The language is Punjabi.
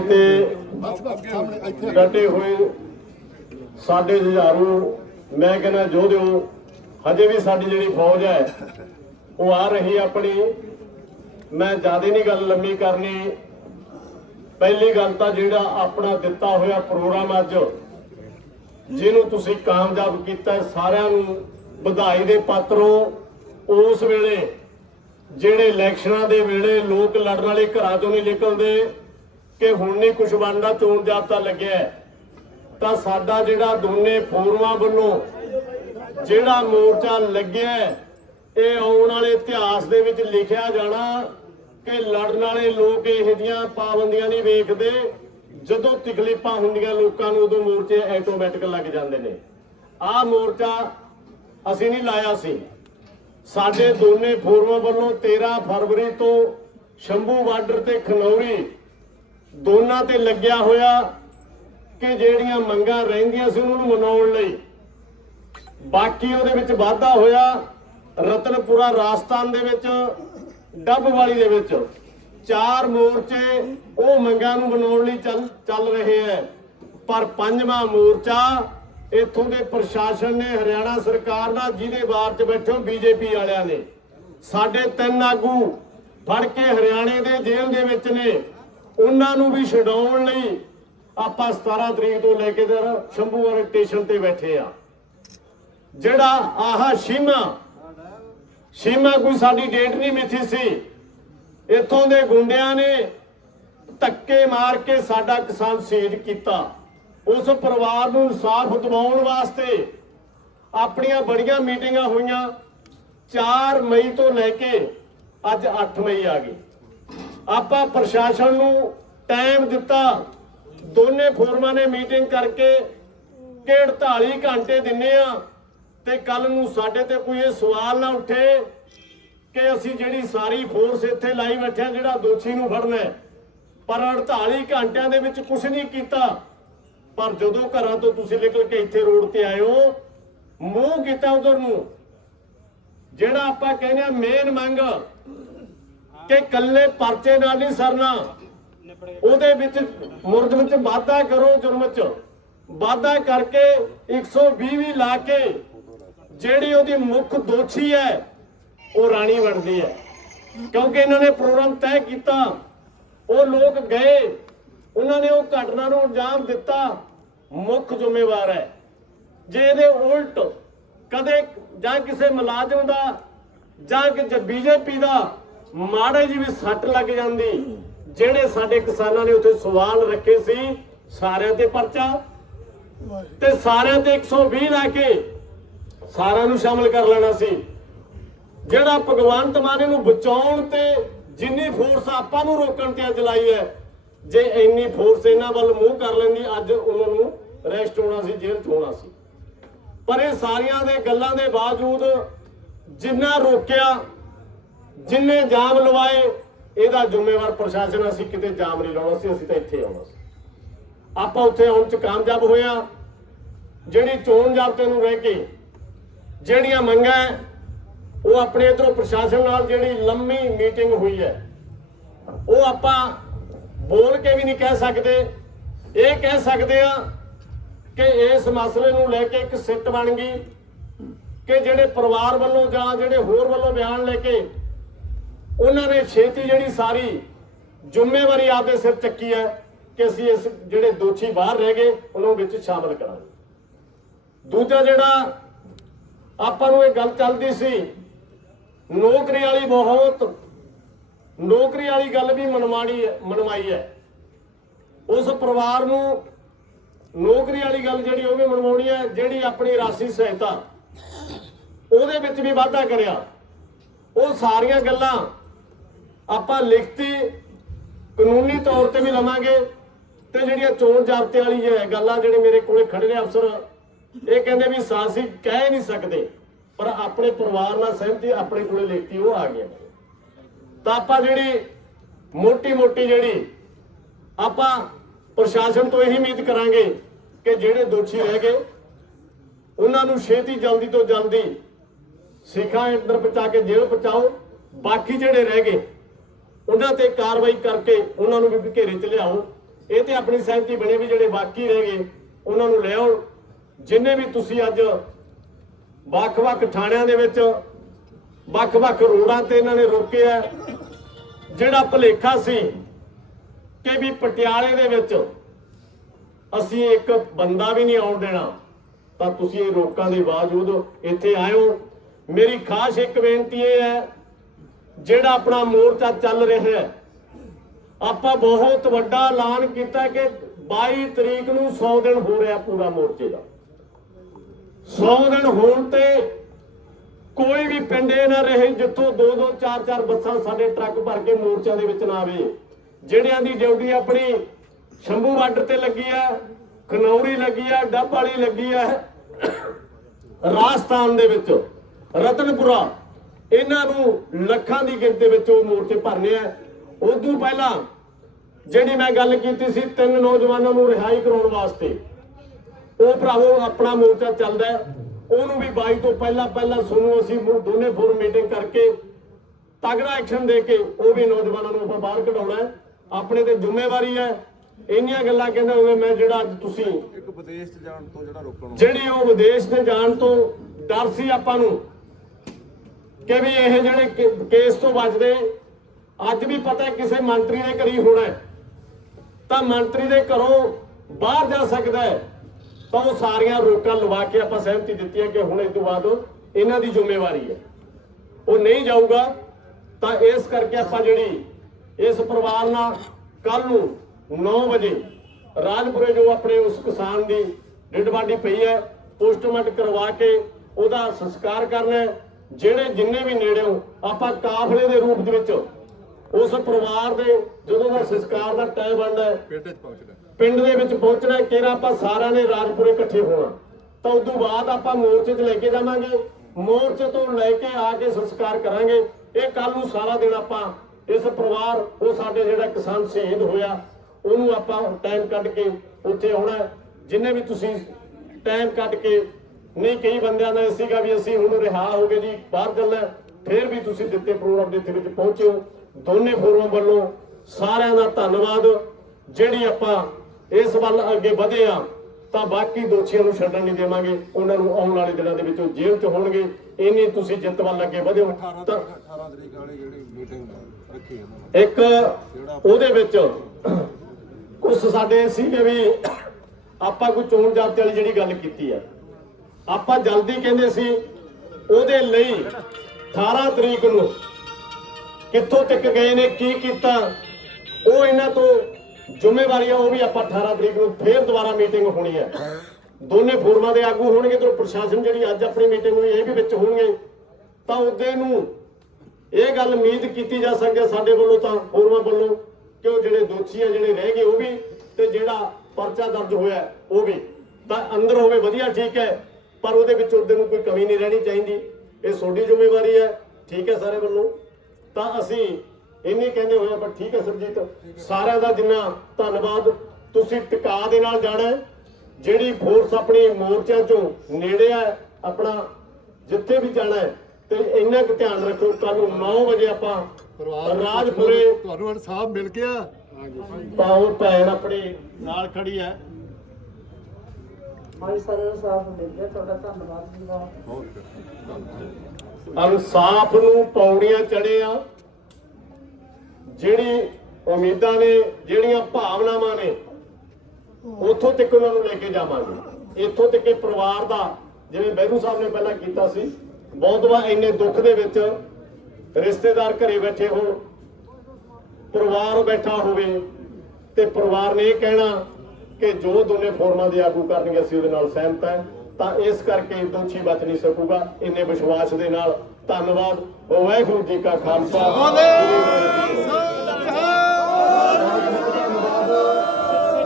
ਤੇ ਡਟੇ ਹੋਏ ਸਾਡੇ ਜੁਝਾਰੂ ਮੈਂ ਕਹਿੰਦਾ ਜੋਧਿਓ ਹਜੇ ਵੀ ਸਾਡੀ ਜਿਹੜੀ ਫੌਜ ਹੈ, ਉਹ ਆ ਰਹੀ ਆਪਣੀ। ਮੈਂ ਜ਼ਿਆਦਾ ਨਹੀਂ ਗੱਲ ਲੰਮੀ ਕਰਨੀ। ਪਹਿਲੀ ਗੱਲ ਤਾਂ ਜਿਹੜਾ ਆਪਣਾ ਦਿੱਤਾ ਹੋਇਆ ਪ੍ਰੋਗਰਾਮ ਅੱਜ, ਜਿਹਨੂੰ ਤੁਸੀਂ ਕਾਮਯਾਬ ਕੀਤਾ ਸਾਰਿਆਂ ਨੂੰ ਵਧਾਈ ਦੇ ਪਾਤਰੋ, ਉਸ ਵੇਲੇ ਜਿਹੜੇ ਇਲੈਕਸ਼ਨਾਂ ਦੇ ਵੇਲੇ ਲੋਕ ਲੜਨ ਵਾਲੇ ਘਰਾਂ ਤੋਂ ਨਹੀਂ ਨਿਕਲਦੇ ਕਿ ਹੁਣ ਨਹੀਂ ਕੁਝ ਬਣਦਾ, ਚੋਣ ਜਾਬਤਾ ਲੱਗਿਆ ਤਾਂ ਸਾਡਾ ਜਿਹੜਾ ਦੋਨੇ ਫੋਰਮਾਂ ਵੱਲੋਂ ਜਿਹੜਾ ਮੋਰਚਾ ਲੱਗਿਆ ਇਹ ਆਉਣ ਵਾਲੇ ਇਤਿਹਾਸ ਦੇ ਵਿੱਚ ਲਿਖਿਆ ਜਾਣਾ ਕਿ ਲੜਨ ਵਾਲੇ ਲੋਕ ਇਹੋ ਜਿਹੀਆਂ ਪਾਬੰਦੀਆਂ ਨਹੀਂ ਵੇਖਦੇ। ਜਦੋਂ ਤਕਲੀਫਾਂ ਹੁੰਦੀਆਂ ਲੋਕਾਂ ਨੂੰ, ਉਦੋਂ ਮੋਰਚੇ ਆਟੋਮੈਟਿਕ ਲੱਗ ਜਾਂਦੇ ਨੇ। ਆਹ ਮੋਰਚਾ ਅਸੀਂ ਨਹੀਂ ਲਾਇਆ ਸੀ। ਸਾਡੇ ਦੋਨੇ ਫੋਰਮਾਂ ਵੱਲੋਂ 13 ਫਰਵਰੀ ਤੋਂ ਸ਼ੰਭੂ ਬਾਰਡਰ ਤੇ ਖਨੌਰੀ ਦੋਨਾਂ ਤੇ ਲੱਗਿਆ ਹੋਇਆ ਕਿ ਜਿਹੜੀਆਂ ਮੰਗਾਂ ਰਹਿੰਦੀਆਂ ਸੀ ਉਹਨਾਂ ਨੂੰ ਮਨਾਉਣ ਲਈ। ਬਾਕੀ ਉਹਦੇ ਵਿੱਚ ਵਾਧਾ ਹੋਇਆ ਰਤਨਪੁਰਾ ਰਾਜਸਥਾਨ ਦੇ ਵਿੱਚ ਡੱਬ ਦੇ ਵਿੱਚ। ਚਾਰ ਮੋਰਚੇ ਉਹ ਮੰਗਾਂ ਨੂੰ ਮਨਾਉਣ ਲਈ ਚੱਲ ਚੱਲ ਰਹੇ ਹੈ। ਪਰ ਪੰਜਵਾਂ ਮੋਰਚਾ ਇੱਥੋਂ ਦੇ ਪ੍ਰਸ਼ਾਸਨ ਨੇ, ਹਰਿਆਣਾ ਸਰਕਾਰ ਦਾ, ਜਿਹਦੇ ਬਾਰ ਚ ਬੈਠੋ ਬੀਜੇਪੀ ਵਾਲਿਆਂ ਨੇ। ਸਾਡੇ ਤਿੰਨ ਆਗੂ ਫੜ ਕੇ ਹਰਿਆਣੇ ਦੇ ਜੇਲ੍ਹ ਦੇ ਵਿੱਚ ਨੇ। ਉਹਨਾਂ ਨੂੰ ਵੀ ਛਡਾਉਣ ਲਈ ਆਪਾਂ 17 ਤਰੀਕ ਤੋਂ ਲੈ ਕੇ ਦਰ ਸ਼ੰਭੂ ਵਾਲੇ ਸਟੇਸ਼ਨ ਤੇ ਬੈਠੇ ਆ। ਜਿਹੜਾ ਆਹਾ ਸ਼ੀਮਾ ਸ਼ੀਮਾ ਕੋਈ ਸਾਡੀ ਡੇਟ ਨਹੀਂ ਮਿੱਥੀ ਸੀ। ਇੱਥੋਂ ਦੇ ਗੁੰਡਿਆਂ ਨੇ ਧੱਕੇ ਮਾਰ ਕੇ ਸਾਡਾ ਕਿਸਾਨ ਸ਼ਹੀਦ ਕੀਤਾ। ਉਸ ਪਰਿਵਾਰ ਨੂੰ ਇਨਸਾਫ ਦਿਵਾਉਣ ਵਾਸਤੇ ਆਪਣੀਆਂ ਬੜੀਆਂ ਮੀਟਿੰਗਾਂ ਹੋਈਆਂ। 4 ਮਈ ਤੋਂ ਲੈ ਕੇ ਅੱਜ 8 ਮਈ ਆ ਗਈ। ਆਪਾਂ ਪ੍ਰਸ਼ਾਸਨ ਨੂੰ ਟਾਈਮ ਦਿੱਤਾ। ਦੋਨੇ ਫੋਰਮਾਂ ਨੇ ਮੀਟਿੰਗ ਕਰਕੇ ਕਿ 48 ਘੰਟੇ ਦਿੰਨੇ ਆ ਤੇ ਕੱਲ ਨੂੰ ਸਾਡੇ ਤੇ ਕੋਈ ਇਹ ਸਵਾਲ ਨਾ ਉੱਠੇ ਕਿ ਅਸੀਂ ਜਿਹੜੀ ਸਾਰੀ ਫੋਰਸ ਇੱਥੇ ਲਾਈ ਬੈਠੇ ਆ, ਜਿਹੜਾ ਦੋਸ਼ੀ ਨੂੰ ਫੜਨਾ ਪਰ 48 ਘੰਟਿਆਂ ਦੇ ਵਿੱਚ ਕੁਝ ਨਹੀਂ ਕੀਤਾ। ਪਰ ਜਦੋਂ ਘਰਾਂ ਤੋਂ ਤੁਸੀਂ ਨਿਕਲ ਕੇ ਇੱਥੇ ਰੋਡ ਤੇ ਆਏ ਹੋ, ਮੂੰਹ ਕੀਤਾ ਉਧਰ ਨੂੰ। ਜਿਹੜਾ ਆਪਾਂ ਕਹਿੰਦੇ ਆ ਮੇਨ ਮੰਗ ਕਿ ਕੱਲੇ ਪਰਚੇ ਨਾਲ ਨਹੀਂ ਸਰਨਾ। ਉਹਦੇ ਵਿੱਚ ਮੁਰਦ ਵਿੱਚ ਵਾਧਾ ਕਰੋ ਜੁਰਮ ਚ। ਵਾਧਾ ਕਰਕੇ 120 ਵੀ ਲਾ ਕੇ ਜਿਹੜੀ ਉਹਦੀ ਮੁੱਖ ਦੋਸ਼ੀ ਹੈ, ਉਹ ਰਾਣੀ ਬਣਦੀ ਹੈ। ਕਿਉਂਕਿ ਇਹਨਾਂ ਨੇ ਪ੍ਰੋਗਰਾਮ ਤੈਅ ਕੀਤਾ। ਉਹ ਲੋਕ ਗਏ। ਉਹਨਾਂ ਨੇ ਉਹ ਘਟਨਾ ਨੂੰ ਅੰਜਾਮ ਦਿੱਤਾ। ਮੁੱਖ ਜ਼ਿੰਮੇਵਾਰ ਹੈ। ਜੇ ਇਹਦੇ ਉਲਟ ਕਦੇ ਜਾਂ ਕਿਸੇ ਮੁਲਾਜ਼ਮ ਦਾ ਜਾਂ ਕਿ ਬੀਜੇਪੀ ਦਾ ਮਾੜੇ ਜੀ ਸੱਟ ਲੱਗ ਜਾਂਦੀ। ਜਿਹੜੇ ਸਾਡੇ ਕਿਸਾਨਾਂ ਨੇ ਉੱਥੇ ਸਵਾਲ ਰੱਖੇ ਸੀ, ਸਾਰਿਆਂ ਤੇ ਪਰਚਾ ਤੇ ਸਾਰਿਆਂ ਤੇ 120 ਲਾ ਕੇ ਸਾਰਿਆਂ ਨੂੰ ਸ਼ਾਮਲ ਕਰ ਲੈਣਾ ਸੀ। ਜਿਹੜਾ ਭਗਵੰਤ ਮਾਨ ਨੂੰ ਬਚਾਉਣ ਤੇ ਜਿੰਨੀ ਫੋਰਸ ਆਪਾਂ ਨੂੰ ਰੋਕਣ ਤੇ ਅੱਜ ਲਾਈ ਹੈ, ਜੇ ਇੰਨੀ ਫੋਰਸ ਇਹਨਾਂ ਵੱਲ ਮੂੰਹ ਕਰ ਲੈਂਦੀ, ਅੱਜ ਉਹਨਾਂ ਨੂੰ ਅਰੈਸਟ ਹੋਣਾ ਸੀ, ਜੇਲ੍ਹ 'ਚ ਹੋਣਾ ਸੀ। ਪਰ ਇਹ ਸਾਰੀਆਂ ਦੇ ਗੱਲਾਂ ਦੇ ਬਾਵਜੂਦ ਜਿੰਨਾ ਰੋਕਿਆ ਜਿੰਨੇ ਜਾਮ ਲਵਾਏ ਇਹਦਾ ਜ਼ਿੰਮੇਵਾਰ ਪ੍ਰਸ਼ਾਸਨ ਅਸੀਂ ਕਿਤੇ ਜਾਮ ਨਹੀਂ ਲਾਉਣਾ ਸੀ ਅਸੀਂ ਤਾਂ ਇੱਥੇ ਆਉਣਾ ਸੀ। ਆਪਾਂ ਉੱਥੇ ਆਉਣ 'ਚ ਕਾਮਯਾਬ ਹੋਇਆ ਜਿਹੜੀ ਚੋਣ ਜਾਬਤੇ ਨੂੰ ਰਹਿ ਕੇ ਜਿਹੜੀਆਂ ਮੰਗਾਂ ਹੈ, ਉਹ ਆਪਣੇ ਇਧਰੋਂ ਪ੍ਰਸ਼ਾਸਨ ਨਾਲ ਜਿਹੜੀ ਲੰਮੀ ਮੀਟਿੰਗ ਹੋਈ ਹੈ ਉਹ ਆਪਾਂ ਬੋਲ ਕੇ ਵੀ ਨਹੀਂ ਕਹਿ ਸਕਦੇ। ਇਹ ਕਹਿ ਸਕਦੇ ਆ ਕਿ ਇਸ ਮਸਲੇ ਨੂੰ ਲੈ ਕੇ ਇੱਕ ਸਿੱਟ ਬਣ ਗਈ ਕਿ ਜਿਹੜੇ ਪਰਿਵਾਰ ਵੱਲੋਂ ਜਾਂ ਜਿਹੜੇ ਹੋਰ ਵੱਲੋਂ ਬਿਆਨ ਲੈ ਕੇ ਉਹਨਾਂ ਨੇ ਛੇਤੀ ਜਿਹੜੀ ਸਾਰੀ ਜ਼ਿੰਮੇਵਾਰੀ ਆਪਦੇ ਸਿਰ ਚੱਕੀ ਹੈ ਕਿ ਅਸੀਂ ਇਸ ਜਿਹੜੇ ਦੋਸ਼ੀ ਬਾਹਰ ਰਹਿ ਗਏ, ਉਹਨਾਂ ਵਿੱਚ ਸ਼ਾਮਲ ਕਰਾਂਗੇ। ਦੂਜਾ ਜਿਹੜਾ ਆਪਾਂ ਨੂੰ ਇਹ ਗੱਲ ਚੱਲਦੀ ਸੀ, ਨੌਕਰੀ ਵਾਲੀ ਬਹੁਤ, ਨੌਕਰੀ ਵਾਲੀ ਗੱਲ ਵੀ ਮਨਮਾਣੀ ਹੈ, ਮਨਮਾਈ ਹੈ। ਉਸ ਪਰਿਵਾਰ ਨੂੰ ਨੌਕਰੀ ਵਾਲੀ ਗੱਲ ਜਿਹੜੀ ਉਹ ਵੀ ਮਨਵਾਉਣੀ ਹੈ, ਜਿਹੜੀ ਆਪਣੀ ਰਾਸ਼ੀ ਸਹਾਇਤਾ, ਉਹਦੇ ਵਿੱਚ ਵੀ ਵਾਧਾ ਕਰਿਆ। ਉਹ ਸਾਰੀਆਂ ਗੱਲਾਂ ਆਪਾਂ ਲਿਖਤੀ ਕਾਨੂੰਨੀ ਤੌਰ ਤੇ ਵੀ ਲਵਾਂਗੇ ਤੇ ਜਿਹੜੀਆਂ ਚੋਣ ਜਾਬਤੇ ਵਾਲੀ ਹੈ ਗੱਲਾਂ ਜਿਹੜੇ ਮੇਰੇ ਕੋਲੇ ਖੜੇ ਨੇ ਅਫਸਰ, ਇਹ ਕਹਿੰਦੇ ਵੀ ਸਾਸੀ ਕਹਿ ਨਹੀਂ ਸਕਦੇ, ਪਰ ਆਪਣੇ ਪਰਿਵਾਰ ਨਾਲ ਸਹਿਮਤੀ ਆਪਣੇ ਕੋਲੇ ਲਿਖਤੀ, ਉਹ ਆ ਗਿਆ ਤਾਂ ਆਪਾਂ ਜਿਹੜੀ ਮੋਟੀ ਮੋਟੀ ਜਿਹੜੀ ਆਪਾਂ ਪ੍ਰਸ਼ਾਸਨ ਤੋਂ ਇਹੀ ਉਮੀਦ ਕਰਾਂਗੇ ਕਿ ਜਿਹੜੇ ਦੋਸ਼ੀ ਰਹਿ ਗਏ, ਉਹਨਾਂ ਨੂੰ ਛੇਤੀ ਜਲਦੀ ਤੋਂ ਜਲਦੀ ਸਿੱਖਾਂ ਅੰਦਰ ਪਹੁੰਚਾ ਕੇ ਜੇਲ੍ਹ ਪਹੁੰਚਾਓ, ਬਾਕੀ ਜਿਹੜੇ ਰਹਿ ਗਏ ਉਹਨਾਂ ਤੇ ਕਾਰਵਾਈ ਕਰਕੇ ਉਹਨਾਂ ਨੂੰ ਵੀ ਘੇਰੇ 'ਚ ਲਿਆਓ। ਇਹ ਤੇ ਆਪਣੀ ਸਹਿਮਤੀ ਬਣੇ ਵੀ ਜਿਹੜੇ ਬਾਕੀ ਰਹਿ ਗਏ, ਉਹਨਾਂ ਨੂੰ ਲੈ ਆਉਣ ਜਿੰਨੇ ਵੀ ਤੁਸੀਂ ਅੱਜ ਵੱਖ-ਵੱਖ ਥਾਣਿਆਂ ਦੇ ਵਿੱਚ ਵੱਖ-ਵੱਖ ਰੋਡਾਂ ਤੇ ਇਹਨਾਂ ਨੇ ਰੋਕਿਆ ਜਿਹੜਾ ਭਲੇਖਾ ਸੀ ਕਿ ਵੀ ਪਟਿਆਲੇ ਦੇ ਵਿੱਚ ਅਸੀਂ ਇੱਕ ਬੰਦਾ ਵੀ ਨਹੀਂ ਆਉਣ ਦੇਣਾ, ਤਾਂ ਤੁਸੀਂ ਇਹ ਰੋਕਾਂ ਦੇ ਬਾਵਜੂਦ ਇੱਥੇ ਆਇਓ। ਮੇਰੀ ਖਾਸ ਇੱਕ ਬੇਨਤੀ ਇਹ ਹੈ ਜਿਹੜਾ ਆਪਣਾ ਮੋਰਚਾ ਚੱਲ ਰਿਹਾ ਹੈ। ਆਪਾਂ ਬਹੁਤ ਵੱਡਾ ਐਲਾਨ ਕੀਤਾ ਕਿ 22 ਤਰੀਕ ਨੂੰ 100 ਦਿਨ ਹੋ ਰਿਹਾ ਪੂਰਾ ਮੋਰਚੇ ਦਾ। 100 ਦਿਨ ਹੋਣ ਤੇ ਕੋਈ ਵੀ ਪਿੰਡ ਇਹ ਨਾ ਰਹੇ ਜਿੱਥੋਂ ਦੋ ਦੋ, ਚਾਰ ਚਾਰ ਬੱਸਾਂ ਸਾਡੇ ਟਰੱਕ ਭਰ ਕੇ ਮੋਰਚਾ ਦੇ ਵਿੱਚ ਨਾ ਆਵੇ। ਜਿਹੜਿਆਂ ਦੀ ਡਿਊਟੀ ਆਪਣੀ ਸ਼ੰਭੂ ਬਾਰਡਰ ਤੇ ਲੱਗੀ ਹੈ ਖਨੌਰੀ ਲੱਗੀ ਹੈ, ਡੱਬ ਵਾਲੀ ਲੱਗੀ ਹੈ, ਰਾਜਸਥਾਨ ਦੇ ਵਿੱਚ, ਰਤਨਪੁਰਾ ਇਹਨਾਂ ਨੂੰ ਲੱਖਾਂ ਦੀ ਗਿਣਤੀ ਵਿੱਚ ਉਹ ਮੋਰਚੇ ਭਰਨੇ ਆ ਉਦੋਂ ਪਹਿਲਾਂ ਜਿਹੜੀ ਮੈਂ ਗੱਲ ਕੀਤੀ ਸੀ ਤਿੰਨ ਨੌਜਵਾਨਾਂ ਨੂੰ ਰਿਹਾਈ ਕਰਾਉਣ ਵਾਸਤੇ ਉਹ ਭਰਾਵੋ ਆਪਣਾ ਮੋਰਚਾ ਚੱਲਦਾ ਹੈ। ਉਹਨੂੰ ਵੀ 22 ਤੋਂ ਪਹਿਲਾਂ ਪਹਿਲਾਂ ਸੁਣੋ ਅਸੀਂ ਦੋਨੇ ਫੋਰਮ ਮੀਟਿੰਗ ਕਰਕੇ ਤਗੜਾ ਐਕਸ਼ਨ ਦੇ ਕੇ ਉਹ ਵੀ ਨੌਜਵਾਨਾਂ ਨੂੰ ਆਪਾਂ ਬਾਹਰ ਕਢਾਉਣਾ ਆਪਣੇ ਤੇ ਜ਼ਿੰਮੇਵਾਰੀ ਹੈ। ਇੰਨੀਆਂ ਗੱਲਾਂ ਕਹਿੰਦੇ ਹੋਵੇ ਮੈਂ ਜਿਹੜਾ ਅੱਜ ਤੁਸੀਂ ਇੱਕ ਵਿਦੇਸ਼ ਚ ਜਾਣ ਤੋਂ ਜਿਹੜਾ ਰੋਕਣ ਜਿਹੜੀ ਉਹ ਵਿਦੇਸ਼ ਤੇ ਜਾਣ ਤੋਂ ਡਰ ਸੀ ਆਪਾਂ ਨੂੰ ਕਿ ਵੀ ਇਹ ਜਿਹੜੇ ਕੇਸ ਤੋਂ ਬਚਦੇ, ਅੱਜ ਵੀ ਪਤਾ ਕਿਸੇ ਮੰਤਰੀ ਦੇ ਘਰੀ ਹੋਣਾ ਤਾਂ ਮੰਤਰੀ ਦੇ ਘਰੋਂ ਬਾਹਰ ਜਾ ਸਕਦਾ ਹੈ, ਤਾਂ ਉਹ ਸਾਰੀਆਂ ਰੋਕਾਂ ਲਵਾ ਕੇ ਆਪਾਂ ਸਹਿਮਤੀ ਦਿੱਤੀ ਹੈ ਕਿ ਹੁਣ ਇਸ ਤੋਂ ਬਾਅਦ ਇਹਨਾਂ ਦੀ ਜ਼ਿੰਮੇਵਾਰੀ ਹੈ। ਉਹ ਨਹੀਂ ਜਾਊਗਾ, ਤਾਂ ਇਸ ਕਰਕੇ ਆਪਾਂ ਜਿਹੜੀ ਇਸ ਪਰਿਵਾਰ ਨਾਲ ਕੱਲ ਨੂੰ 9 ਵਜੇ ਰਾਜਪੁਰੇ ਜੋ ਆਪਣੇ ਉਸ ਕਿਸਾਨ ਦੀ ਡਿੱਡ ਬਾਡੀ ਪਈ ਹੈ, ਪੋਸਟਮਾਰਟਮ ਕਰਵਾ ਕੇ ਉਹਦਾ ਸੰਸਕਾਰ ਕਰਨਾ ਹੈ। ਜਿਹੜੇ ਜਿੰਨੇ ਵੀ ਨੇੜਿਓਂ ਆਪਾਂ ਕਾਫਲੇ ਦੇ ਰੂਪ ਦੇ ਵਿੱਚ ਉਸ ਪਰਿਵਾਰ ਦੇ ਜਦੋਂ ਦਾ ਸੰਸਕਾਰ ਦਾ ਟਾਈਮ ਬਣਦਾ ਹੈ ਪਿੰਡ ਚ ਪਹੁੰਚਣਾ। ਪਿੰਡ ਦੇ ਵਿੱਚ ਪਹੁੰਚਣਾ ਕਿਹੜਾ ਆਪਾਂ ਸਾਰਿਆਂ ਨੇ ਰਾਜਪੁਰੇ ਇਕੱਠੇ ਹੋਣਾ। ਤਾਂ ਉਸ ਤੋਂ ਬਾਅਦ ਆਪਾਂ ਮੋਰਚੇ 'ਚ ਲੈ ਕੇ ਜਾਵਾਂਗੇ। ਮੋਰਚੇ ਤੋਂ ਲੈ ਕੇ ਆ ਕੇ ਸੰਸਕਾਰ ਕਰਾਂਗੇ। ਇਹ ਕੱਲ ਨੂੰ ਸਾਰਾ ਦਿਨ ਆਪਾਂ ਇਸ ਪਰਿਵਾਰ ਉਹ ਸਾਡੇ ਜਿਹੜਾ ਕਿਸਾਨ ਸ਼ਹੀਦ ਹੋਇਆ ਉਹਨੂੰ ਆਪਾਂ ਟਾਈਮ ਕੱਢ ਕੇ ਉੱਥੇ ਆਉਣਾ। ਜਿੰਨੇ ਵੀ ਤੁਸੀਂ ਟਾਈਮ ਕੱਢ ਕੇ ਨਹੀਂ ਕਈ ਬੰਦਿਆਂ ਦਾ ਸੀਗਾ ਵੀ ਅਸੀਂ ਹੁਣ ਰਿਹਾ ਹੋ ਗਏ ਜੀ ਬਾਹਰ ਚੱਲਣਾ ਹੈ। ਫਿਰ ਵੀ ਤੁਸੀਂ ਦਿੱਤੇ ਪ੍ਰੋਗਰਾਮ ਦੇ ਇੱਥੇ ਵਿੱਚ ਪਹੁੰਚੇ ਹੋ। ਦੋਨੇ ਫੋਰਮ ਵੱਲੋਂ ਸਾਰਿਆਂ ਦਾ ਧੰਨਵਾਦ। ਜਿਹੜੀ ਆਪਾਂ ਇਸ ਵੱਲ ਅੱਗੇ ਵਧੇ ਆ ਤਾਂ ਬਾਕੀ ਦੋਸ਼ੀਆਂ ਨੂੰ ਛੱਡਣ ਨਹੀਂ ਦੇਵਾਂਗੇ। ਉਹਨਾਂ ਨੂੰ ਆਉਣ ਵਾਲੇ ਦਿਨਾਂ ਦੇ ਵਿੱਚ ਉਹ ਜੇਲ੍ਹ 'ਚ ਹੋਣਗੇ। ਇੰਨੀ ਤੁਸੀਂ ਜਿੱਤ ਵੱਲ ਅੱਗੇ ਵਧੇ ਹੋ। 18 ਤਾਂ 18 ਤਰੀਕ ਵਾਲੀ ਜਿਹੜੀ ਮੀਟਿੰਗ ਰੱਖੀ ਹੈ ਉਹਨਾਂ ਨੇ। ਇੱਕ ਉਹਦੇ ਵਿੱਚ ਕੁਝ ਸਾਡੇ ਸੀਗੇ ਵੀ ਆਪਾਂ ਕੋਈ ਚੋਣ ਜਾਬਤੇ ਵਾਲੀ ਜਿਹੜੀ ਗੱਲ ਕੀਤੀ ਆ। ਆਪਾਂ ਜਲਦੀ ਕਹਿੰਦੇ ਸੀ, ਉਹਦੇ ਲਈ 18 ਤਰੀਕ ਨੂੰ ਕਿੱਥੋਂ ਤੱਕ ਗਏ ਨੇ, ਕੀ ਕੀਤਾ, ਉਹ ਇਹਨਾਂ ਤੋਂ ਜ਼ਿੰਮੇਵਾਰੀ ਆ ਉਹ ਵੀ ਆਪਾਂ 18 ਤਰੀਕ ਨੂੰ ਫੇਰ ਦੁਬਾਰਾ ਮੀਟਿੰਗ ਹੋਣੀ ਹੈ। ਦੋਨੇ ਫੋਰਮਾਂ ਦੇ ਆਗੂ ਹੋਣਗੇ, ਤੇ ਪ੍ਰਸ਼ਾਸਨ ਜਿਹੜੀ ਅੱਜ ਆਪਣੀ ਮੀਟਿੰਗ ਹੋਈ, ਇਹ ਵੀ ਵਿੱਚ ਹੋਣਗੇ। ਤਾਂ ਉਹਦੇ ਨੂੰ ਇਹ ਗੱਲ ਉਮੀਦ ਕੀਤੀ ਜਾ ਸਕਦੀ ਸਾਡੇ ਵੱਲੋਂ ਤਾਂ, ਫੋਰਮਾਂ ਵੱਲੋਂ, ਕਿ ਉਹ ਜਿਹੜੇ ਦੋਸ਼ੀ ਆ, ਜਿਹੜੇ ਰਹਿ ਗਏ ਉਹ ਵੀ, ਤੇ ਜਿਹੜਾ ਪਰਚਾ ਦਰਜ ਹੋਇਆ, ਉਹ ਵੀ। ਤਾਂ ਅੰਦਰ ਹੋਵੇ, ਵਧੀਆ, ਠੀਕ ਹੈ। ਪਰ ਉਹਦੇ ਵਿੱਚ ਉਹਦੇ ਨੂੰ ਕੋਈ ਕਮੀ ਨਹੀਂ ਰਹਿਣੀ ਚਾਹੀਦੀ। ਇਹ ਤੁਹਾਡੀ ਜ਼ਿੰਮੇਵਾਰੀ ਹੈ ਠੀਕ ਹੈ ਸਾਰੇ ਵੱਲੋਂ। ਤਾਂ ਅਸੀਂ ਇੰਨੇ ਕਹਿੰਦੇ ਹੋਏ ਪਰ ਠੀਕ ਹੈ ਸਰਜੀਤ ਸਾਰਿਆਂ ਦਾ ਜਿੰਨਾ ਧੰਨਵਾਦ। ਤੁਸੀਂ ਟਿਕਾ ਦੇ ਨਾਲ ਜਾਣਾ ਹੈ। ਜਿਹੜੀ ਫੋਰਸ ਆਪਣੀ ਮੋਰਚਿਆਂ ਚੋਂ ਨੇੜੇ ਆ ਆਪਣਾ ਜਿੱਥੇ ਵੀ ਜਾਣਾ ਹੈ ਤੇ ਇੰਨਾ ਕੁ ਧਿਆਨ ਰੱਖੋ ਕੱਲ ਨੂੰ 9 ਵਜੇ ਆਪਾਂ ਰਾਜਪੁਰੇ ਤੁਹਾਨੂੰ ਇਨਸਾਫ ਮਿਲ ਗਿਆ। ਤਾਂ ਉਹ ਭੈਣ ਆਪਣੀ ਨਾਲ ਖੜੀ ਹੈ। ਹਾਂਜੀ ਸਰ ਸਾਫ਼ ਮਿਲ ਗਿਆ ਤੁਹਾਡਾ ਧੰਨਵਾਦ ਜੀ ਬਹੁਤ। ਬਹੁਤ ਇਨਸਾਫ ਨੂੰ ਪੌੜੀਆਂ ਚੜੇ ਆ ਜਿਹੜੀ ਉਮੀਦਾਂ ਨੇ ਜਿਹੜੀਆਂ ਭਾਵਨਾਵਾਂ ਨੇ ਉੱਥੋਂ ਤੱਕ ਉਹਨਾਂ ਨੂੰ ਲੈ ਕੇ ਜਾਵਾਂਗੇ। ਇੱਥੋਂ ਤੱਕ ਇਹ ਪਰਿਵਾਰ ਦਾ ਜਿਵੇਂ ਬੈਰੂ ਸਾਹਿਬ ਨੇ ਪਹਿਲਾਂ ਕੀਤਾ ਸੀ ਬਹੁਤ ਵਾਰ ਇੰਨੇ ਦੁੱਖ ਦੇ ਵਿੱਚ ਰਿਸ਼ਤੇਦਾਰ ਘਰੇ ਬੈਠੇ ਹੋਣ ਪਰਿਵਾਰ ਬੈਠਾ ਹੋਵੇ ਤੇ ਪਰਿਵਾਰ ਨੇ ਇਹ ਕਹਿਣਾ ਕਿ ਜੋ ਦੋਨੇ ਫੋਰਮਾਂ ਦੇ ਆਗੂ ਕਰਨਗੇ, ਅਸੀਂ ਉਹਦੇ ਨਾਲ ਸਹਿਮਤ ਹੈ। ਤਾਂ ਇਸ ਕਰਕੇ ਦੋਸ਼ੀ ਬਚ ਨਹੀਂ ਸਕੂਗਾ। ਇੰਨੇ ਵਿਸ਼ਵਾਸ ਦੇ ਨਾਲ ਧੰਨਵਾਦ। ਵਾਹਿਗੁਰੂ ਜੀ ਕਾ ਖਾਲਸਾ। ਵਾਹਿਗੁਰੂ